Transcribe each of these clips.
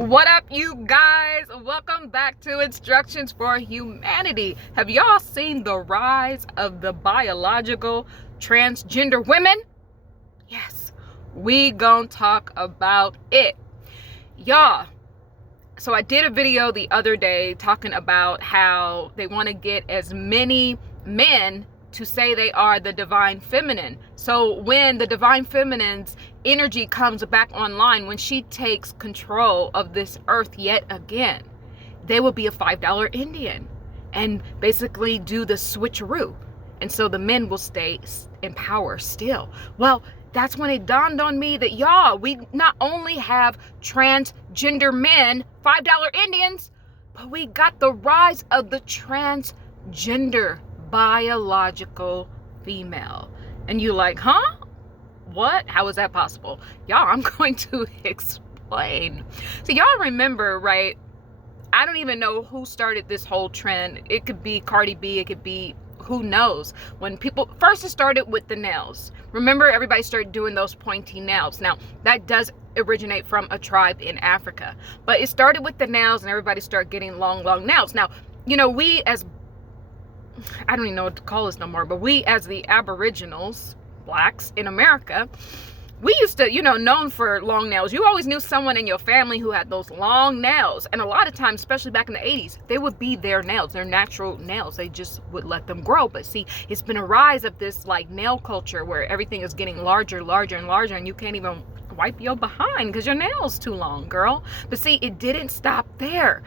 What up, you guys? Welcome back to Instructions for Humanity. Have y'all seen the rise of the biological transgender women? Yes, we gonna talk about it. Y'all, so I did a video the other day talking about how they want to get as many men to say they are the divine feminine. So when the divine feminine's energy comes back online, when she takes control of this earth yet again, they will be a $5 Indian and basically do the switcheroo. And so the men will stay in power still. Well, that's when it dawned on me that y'all, we not only have transgender men, $5 Indians, but we got the rise of the transgender biological female. And you like, huh? What? How is that possible? Y'all, I'm going to explain. So y'all remember, right? I don't even know who started this whole trend. It could be Cardi B, it could be who knows. When people first, it started with the nails. Remember, everybody started doing those pointy nails. Now, that does originate from a tribe in Africa, but it started with the nails and everybody started getting long nails. Now, you know, we as, I don't even know what to call this no more, but we as the Aboriginals, blacks in America, we used to, you know, known for long nails. You always knew someone in your family who had those long nails. And a lot of times, especially back in the 80s, they would be their nails, their natural nails. They just would let them grow. But see, it's been a rise of this like nail culture where everything is getting larger and larger, and you can't even wipe your behind because your nail's too long, girl. But see, it didn't stop there.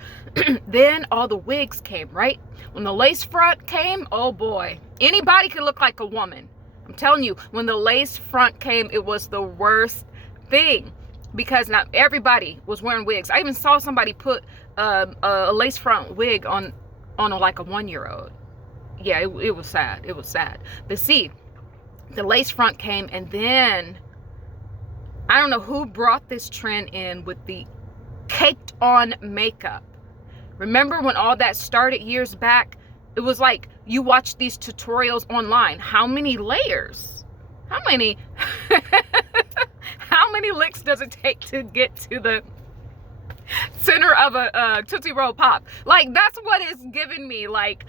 Then all the wigs came, right? When the lace front came, oh boy, anybody could look like a woman. I'm telling you, when the lace front came, it was the worst thing because not everybody was wearing wigs. I even saw somebody put a lace front wig on like a 1-year-old. Yeah, it was sad. It was sad. But see, the lace front came, and then I don't know who brought this trend in with the caked on makeup. Remember when all that started years back? It was like you watch these tutorials online. How many layers? How many licks does it take to get to the center of a Tootsie Roll Pop? Like, that's what it's giving me. Like,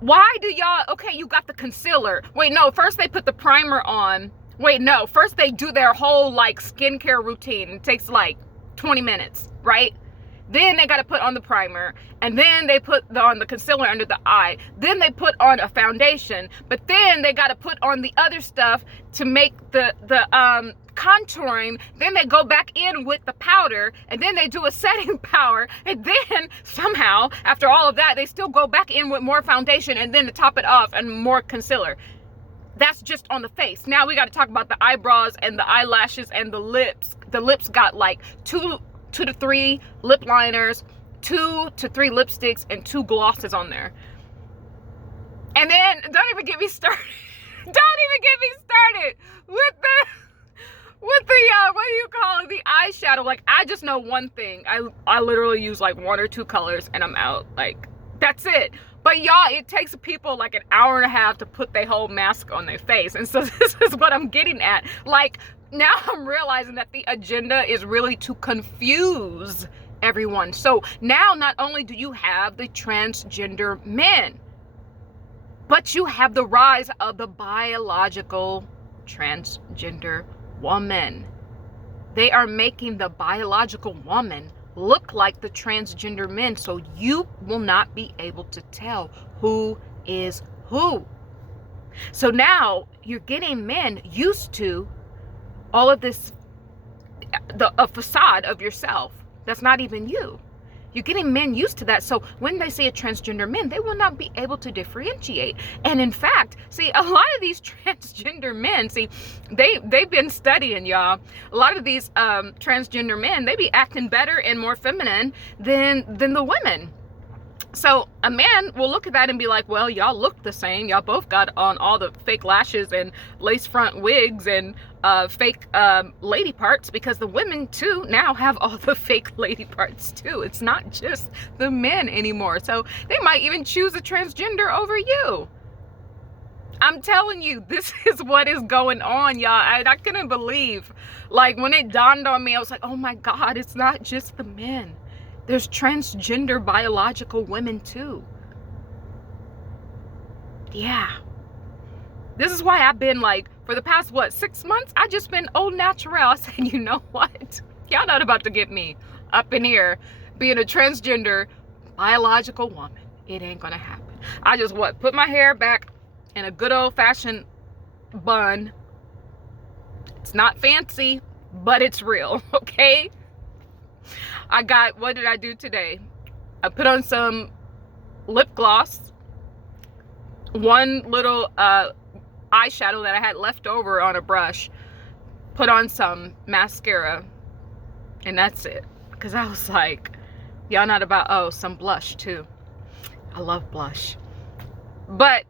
why do y'all, okay, you got the concealer. Wait, no, first they put the primer on. Wait, no, first they do their whole like skincare routine. It takes like 20 minutes, right? Then they got to put on the primer, and then they put on the concealer under the eye. Then they put on a foundation, but then they got to put on the other stuff to make the contouring. Then they go back in with the powder, and then they do a setting powder, and then somehow after all of that they still go back in with more foundation, and then to top it off and more concealer. That's just on the face. Now we got to talk about the eyebrows and the eyelashes and the lips. The lips got like two to three lip liners, 2 to 3 lipsticks, and 2 glosses on there. And then don't even get me started. Don't even get me started with the what do you call it, the eyeshadow. Like, I just know one thing. I literally use like 1 or 2 colors and I'm out. Like, that's it. But y'all, it takes people like an hour and a half to put their whole mask on their face. And so this is what I'm getting at. Like, now I'm realizing that the agenda is really to confuse everyone. So now not only do you have the transgender men, but you have the rise of the biological transgender woman. They are making the biological woman look like the transgender men, so you will not be able to tell who is who. So now you're getting men used to all of this, a facade of yourself that's not even you. You're getting men used to that. So when they see a transgender men, they will not be able to differentiate. And in fact, see, a lot of these transgender men, see, they've been studying, y'all. A lot of these transgender men, they be acting better and more feminine than the women. So a man will look at that and be like, well, y'all look the same. Y'all both got on all the fake lashes and lace front wigs and fake lady parts, because the women too now have all the fake lady parts too. It's not just the men anymore. So they might even choose a transgender over you. I'm telling you, this is what is going on, y'all. I couldn't believe, like, when it dawned on me, I was like, oh my God, it's not just the men. There's transgender biological women too. Yeah. This is why I've been like, for the past, what, 6 months, I just been au naturel. I said, you know what? Y'all not about to get me up in here being a transgender biological woman. It ain't gonna happen. I just, put my hair back in a good old-fashioned bun. It's not fancy, but it's real, okay? What did I do today? I put on some lip gloss, one little eyeshadow that I had left over on a brush, put on some mascara, and that's it. Because I was like, y'all not about, some blush too. I love blush. But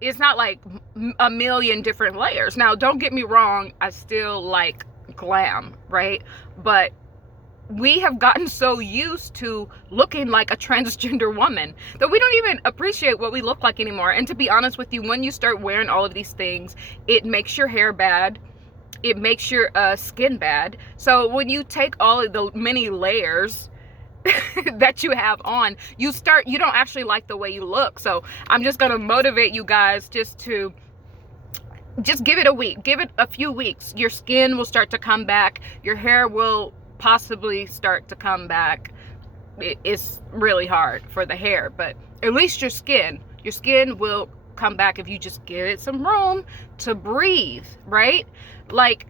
it's not like a million different layers. Now, don't get me wrong, I still like glam, right? But we have gotten so used to looking like a transgender woman that we don't even appreciate what we look like anymore. And to be honest with you, when you start wearing all of these things, it makes your hair bad. It makes your skin bad. So when you take all of the many layers that you have on, you don't actually like the way you look. So I'm just gonna motivate you guys just give it a week, give it a few weeks. Your skin will start to come back. Your hair will possibly start to come back. It's really hard for the hair, but at least your skin will come back if you just give it some room to breathe, right? Like,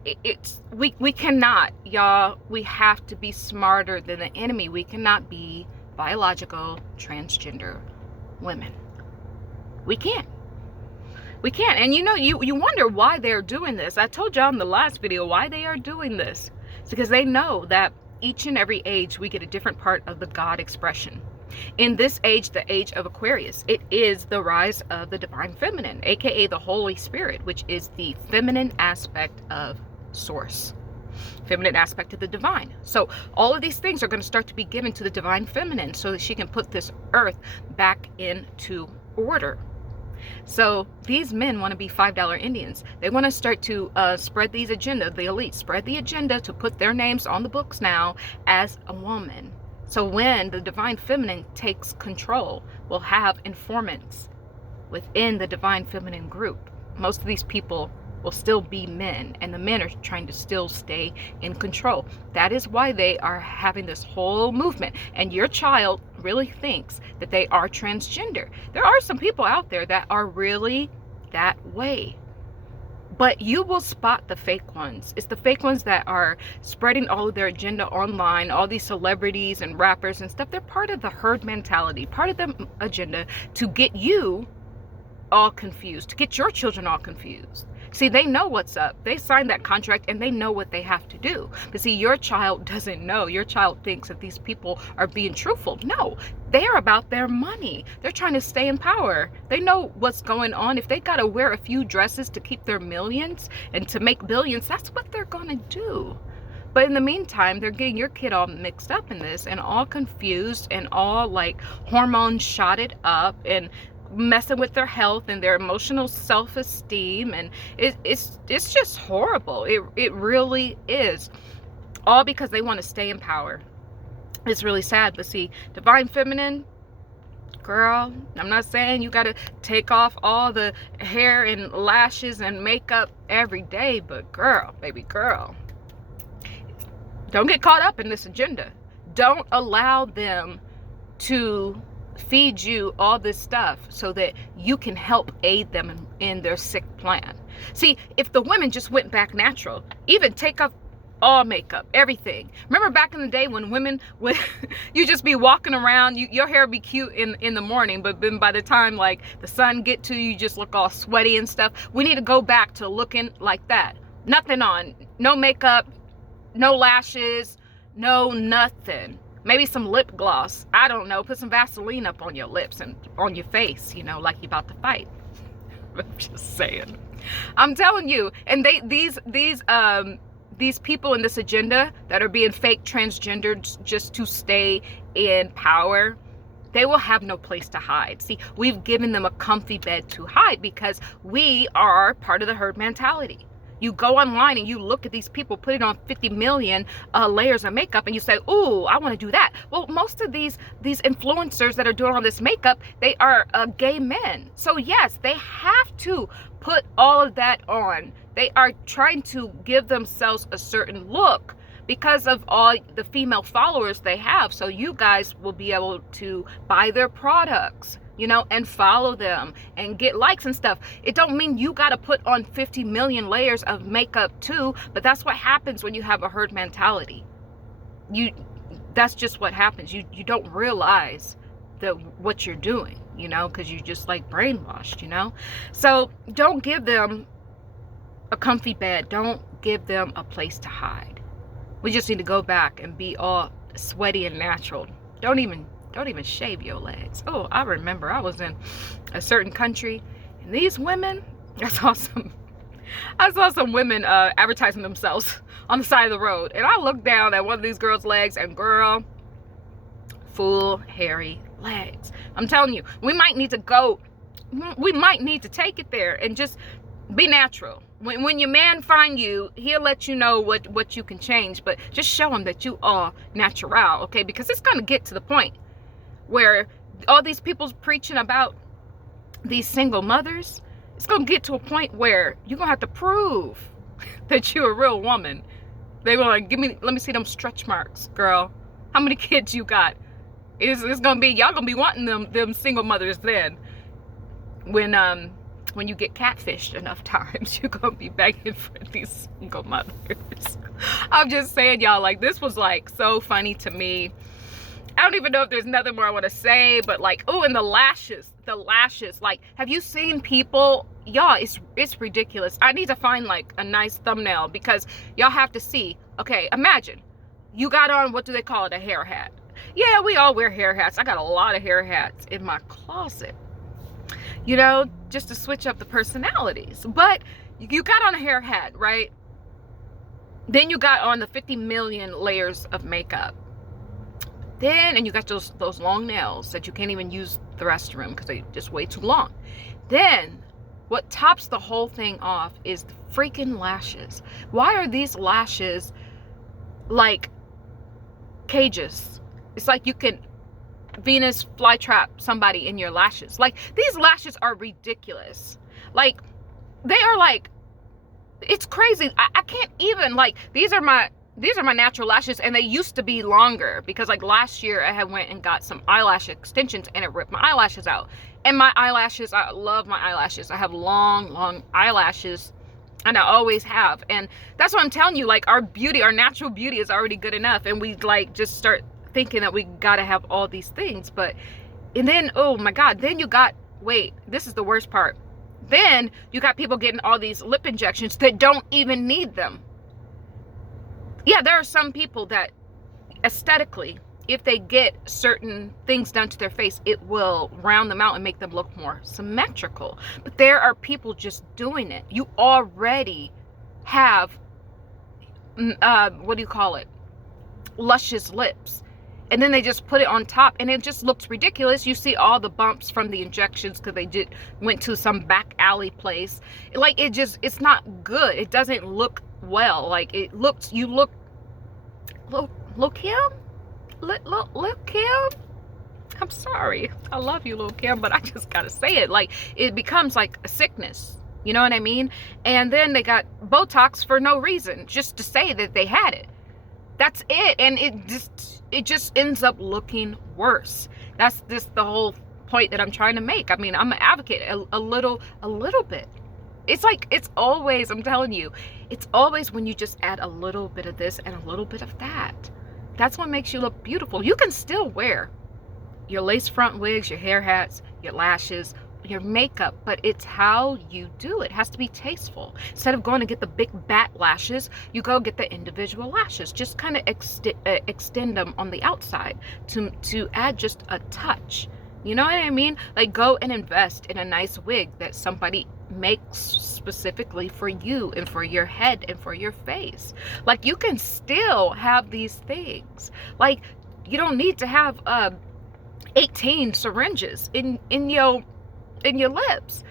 we cannot, y'all, we have to be smarter than the enemy. We cannot be biological transgender women. We can't. And you wonder why they're doing this. I told y'all in the last video why they are doing this. It's because they know that each and every age we get a different part of the God expression. In this age, the age of Aquarius, it is the rise of the divine feminine, aka the Holy Spirit, which is the feminine aspect of Source, feminine aspect of the divine. So all of these things are going to start to be given to the divine feminine so that she can put this earth back into order. So these men want to be $5 Indians. They want to start to spread these agenda, the elite, spread the agenda to put their names on the books now as a woman. So when the divine feminine takes control, we'll have informants within the divine feminine group. Most of these people will still be men, and the men are trying to still stay in control. That is why they are having this whole movement. And your child really thinks that they are transgender. There are some people out there that are really that way. But you will spot the fake ones. It's the fake ones that are spreading all of their agenda online. All these celebrities and rappers and stuff, they're part of the herd mentality, part of the agenda to get you all confused, to get your children all confused. See, they know what's up. They signed that contract and they know what they have to do. But see, your child doesn't know. Your child thinks that these people are being truthful. No, they're about their money. They're trying to stay in power. They know what's going on. If they got to wear a few dresses to keep their millions and to make billions, that's what they're going to do. But in the meantime, they're getting your kid all mixed up in this and all confused and all like hormones shotted up and messing with their health and their emotional self-esteem, and it's just horrible. It really is, all because they want to stay in power. It's really sad. But see, divine feminine, girl, I'm not saying you got to take off all the hair and lashes and makeup every day, but girl, baby girl, don't get caught up in this agenda. Don't allow them to feed you all this stuff so that you can help aid them in their sick plan. See, if the women just went back natural, even take off all makeup, everything. Remember back in the day when women would, you just be walking around, your hair would be cute in the morning, but then by the time like the sun get to you, you just look all sweaty and stuff. We need to go back to looking like that. Nothing on, no makeup, no lashes, no nothing. Maybe some lip gloss. I don't know. Put some Vaseline up on your lips and on your face, like you're about to fight. I'm just saying. I'm telling you. And these people in this agenda that are being fake transgendered just to stay in power, they will have no place to hide. See, we've given them a comfy bed to hide because we are part of the herd mentality. You go online and you look at these people putting on 50 million layers of makeup and you say, ooh, I want to do that. Well, most of these influencers that are doing all this makeup, they are gay men. So yes, they have to put all of that on. They are trying to give themselves a certain look because of all the female followers they have. So you guys will be able to buy their products, you know, and follow them and get likes and stuff. It don't mean you got to put on 50 million layers of makeup too, but that's what happens when you have a herd mentality. That's just what happens. You don't realize what you're doing, you know, because you just like brainwashed, you know. So don't give them a comfy bed. Don't give them a place to hide. We just need to go back and be all sweaty and natural. Don't even shave your legs. Oh, I remember I was in a certain country and these women, I saw some women advertising themselves on the side of the road, and I looked down at one of these girls' legs, and girl, full hairy legs. I'm telling you, we might need to take it there and just be natural. When your man find you, he'll let you know what you can change, but just show him that you are natural, okay? Because it's gonna get to the point where all these people's preaching about these single mothers, it's gonna get to a point where you're gonna have to prove that you're a real woman. They will like, let me see them stretch marks, girl. How many kids you got? It's gonna be, y'all gonna be wanting them single mothers then. When you get catfished enough times, you're gonna be begging for these single mothers. I'm just saying, y'all, like, this was like so funny to me. I don't even know if there's nothing more I want to say, but like, oh, and the lashes, like, have you seen people? Y'all, it's ridiculous. I need to find like a nice thumbnail because y'all have to see. Okay, imagine you got on, what do they call it, a hair hat. Yeah, we all wear hair hats. I got a lot of hair hats in my closet, you know, just to switch up the personalities. But you got on a hair hat, right? Then you got on the 50 million layers of makeup. Then, and you got those long nails that you can't even use the restroom because they just way too long. Then what tops the whole thing off is the freaking lashes. Why are these lashes like cages? It's like you can Venus flytrap somebody in your lashes. Like, these lashes are ridiculous. Like, they are like, it's crazy. I can't even, like, these are my natural lashes, and they used to be longer because like last year I had went and got some eyelash extensions and it ripped my eyelashes out. And my eyelashes, I love my eyelashes. I have long eyelashes, and I always have. And that's what I'm telling you, like, our natural beauty is already good enough, and we like just start thinking that we gotta have all these things. And then, oh my God, then you got, wait, this is the worst part. Then you got people getting all these lip injections that don't even need them. Yeah, there are some people that aesthetically, if they get certain things done to their face, it will round them out and make them look more symmetrical. But there are people just doing it. You already have, what do you call it? Luscious lips. And then they just put it on top and it just looks ridiculous. You see all the bumps from the injections because they went to some back alley place. Like, it's not good. It doesn't look well. Like, it looks, look Kim? Look Kim? I'm sorry. I love you, Lil Kim, but I just gotta say it. Like, it becomes like a sickness. You know what I mean? And then they got Botox for no reason, just to say that they had it. That's it. And it just ends up looking worse. That's just the whole point that I'm trying to make. I mean, I'm an advocate a little bit. It's like, it's always, I'm telling you, it's always when you just add a little bit of this and a little bit of that. That's what makes you look beautiful. You can still wear your lace front wigs, your hair hats, your lashes, your makeup, but it's how you do it. It has to be tasteful. Instead of going to get the big bat lashes, you go get the individual lashes. Just kind of extend them on the outside to add just a touch. You know what I mean? Like, go and invest in a nice wig that somebody makes specifically for you and for your head and for your face. Like, you can still have these things. Like, you don't need to have 18 syringes in your lips.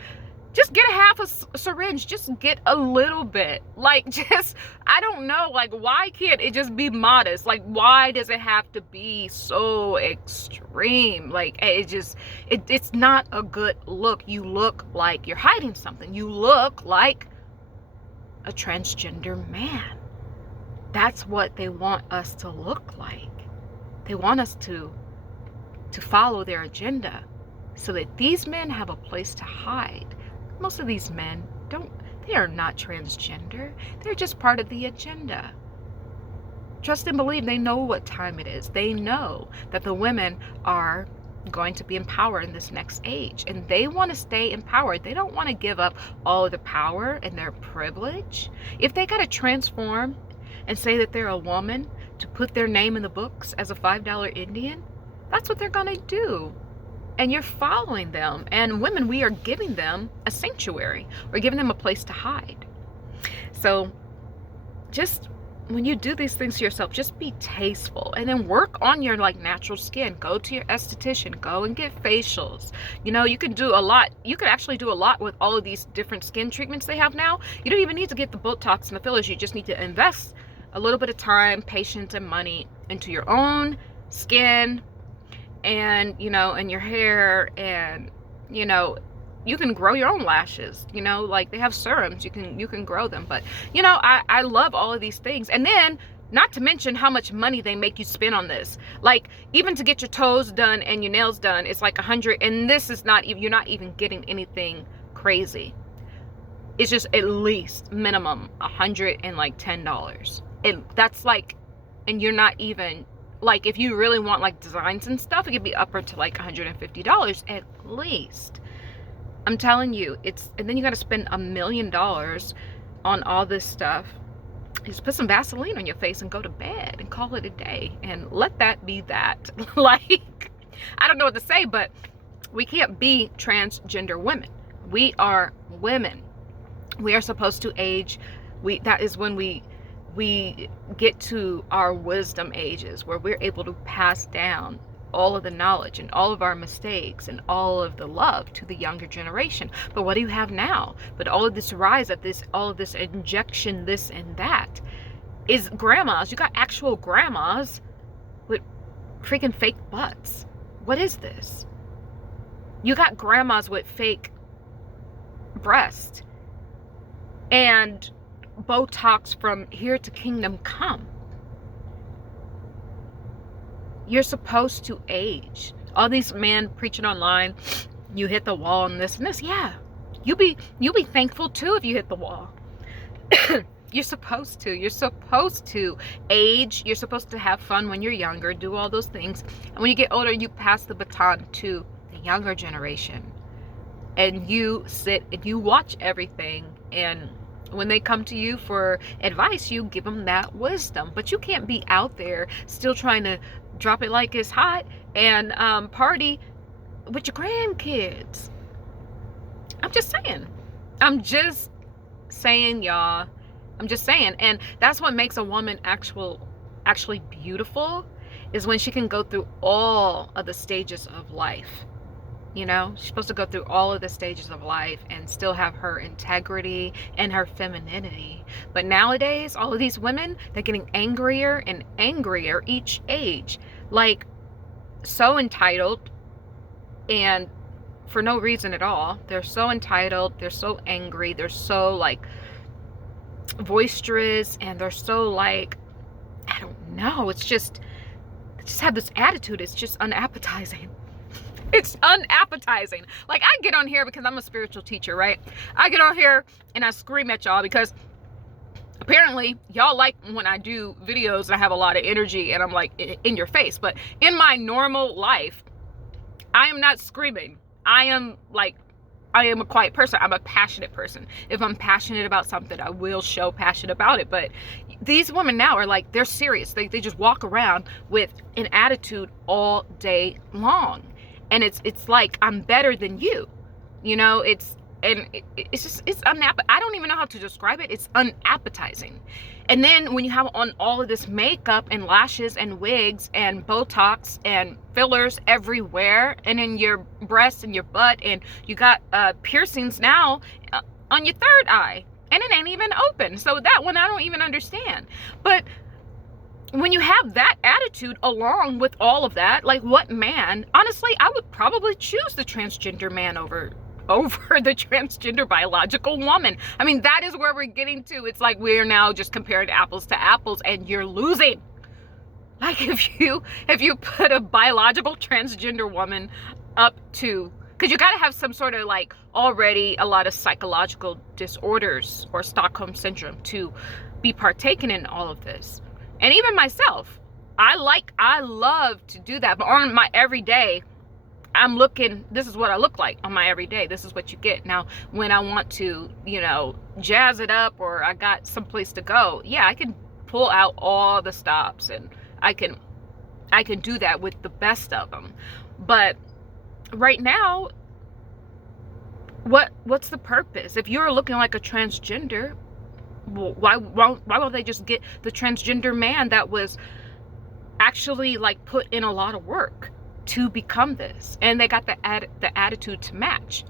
Just get a half a syringe. Just get a little bit. Like, just, I don't know. Like, why can't it just be modest? Like, why does it have to be so extreme? Like, it's not a good look. You look like you're hiding something. You look like a transgender man. That's what they want us to look like. They want us to follow their agenda so that these men have a place to hide. Most of these men they are not transgender. They're just part of the agenda. Trust and believe, they know what time it is. They know that the women are going to be empowered in this next age, and they want to stay empowered. They don't want to give up all of the power and their privilege. If they got to transform and say that they're a woman to put their name in the books as a $5 Indian, that's what they're going to do. And you're following them. And women, we are giving them a sanctuary. We're giving them a place to hide. So just when you do these things to yourself, just be tasteful, and then work on your like natural skin. Go to your esthetician, go and get facials. You know, you can do a lot. You could actually do a lot with all of these different skin treatments they have now. You don't even need to get the Botox and the fillers. You just need to invest a little bit of time, patience, and money into your own skin, and you know, and your hair, and you know, you can grow your own lashes. You know, like they have serums, you can grow them. But you know, I love all of these things. And then not to mention how much money they make you spend on this. Like, even to get your toes done and your nails done, it's like $100, and this is not even, you're not even getting anything crazy. It's just at least minimum $110. And that's like, and you're not even, like, if you really want like designs and stuff, it could be upward to like $150 at least. I'm telling you, it's, and then you got to spend $1 million on all this stuff. Just put some Vaseline on your face and go to bed and call it a day, and let that be that. Like, I don't know what to say, but we can't be transgender women. We are women. We are supposed to age. That is when we get to our wisdom ages, where we're able to pass down all of the knowledge and all of our mistakes and all of the love to the younger generation. But what do you have now? But all of this rise at this, all of this injection, this and that, is grandmas. You got actual grandmas with freaking fake butts. What is this? You got grandmas with fake breasts and Botox from here to kingdom come. You're supposed to age. All these men preaching online, you hit the wall and this and this. Yeah, you'll be thankful too if you hit the wall. You're supposed to. You're supposed to age. You're supposed to have fun when you're younger, do all those things. And when you get older, you pass the baton to the younger generation. And you sit and you watch everything, and when they come to you for advice, you give them that wisdom. But you can't be out there still trying to drop it like it's hot and party with your grandkids. I'm just saying. I'm just saying, y'all. I'm just saying. And that's what makes a woman actually beautiful, is when she can go through all of the stages of life. You know, she's supposed to go through all of the stages of life and still have her integrity and her femininity. But nowadays, all of these women, they're getting angrier and angrier each age. Like, so entitled, and for no reason at all. They're so entitled, they're so angry, they're so like boisterous, and they're so like, I don't know, it's just, they just have this attitude. It's just unappetizing. It's unappetizing. Like, I get on here because I'm a spiritual teacher, right? I get on here and I scream at y'all because apparently y'all like when I do videos and I have a lot of energy and I'm like in your face. But in my normal life, I am not screaming. I am a quiet person. I'm a passionate person. If I'm passionate about something, I will show passion about it. But these women now are like, they're serious. They just walk around with an attitude all day long. And it's like, I'm better than you. You know, it's and it's I don't even know how to describe it. It's unappetizing. And then when you have on all of this makeup and lashes and wigs and Botox and fillers everywhere, and in your breasts and your butt, and you got piercings now on your third eye, and it ain't even open. So that one I don't even understand. But when you have that attitude along with all of that, like, what man? Honestly, I would probably choose the transgender man over the transgender biological woman. I mean, that is where we're getting to. It's like we're now just comparing apples to apples, and you're losing. Like, if you put a biological transgender woman up to, because you got to have some sort of, like, already a lot of psychological disorders or Stockholm syndrome to be partaking in all of this. And even myself, I love to do that, but on my everyday, I'm looking, this is what I look like on my everyday. This is what you get. Now, when I want to, you know, jazz it up, or I got someplace to go, yeah, I can pull out all the stops, and I can do that with the best of them. But right now, what's the purpose? If you're looking like a transgender, why won't they just get the transgender man that was actually, like, put in a lot of work to become this, and they got the attitude to match?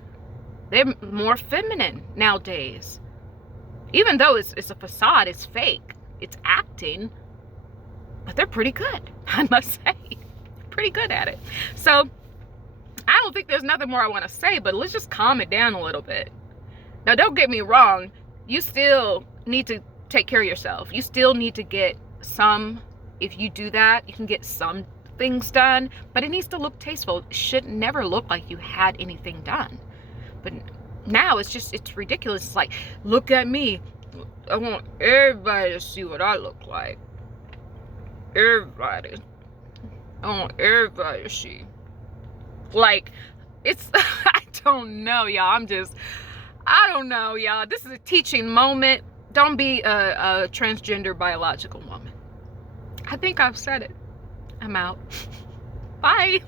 They're more feminine nowadays, even though it's a facade, it's fake, it's acting, but they're pretty good, I must say. Pretty good at it. So I don't think there's nothing more I want to say, but let's just calm it down a little bit. Now, don't get me wrong, you still need to take care of yourself. You still need to get some, if you do that, you can get some things done, but it needs to look tasteful. It should never look like you had anything done. But now it's ridiculous. It's like, look at me, I want everybody to see what I look like. Everybody, I want everybody to see. Like, it's I don't know, y'all. I don't know, y'all. This is a teaching moment. Don't be a transgender biological woman. I think I've said it. I'm out. Bye.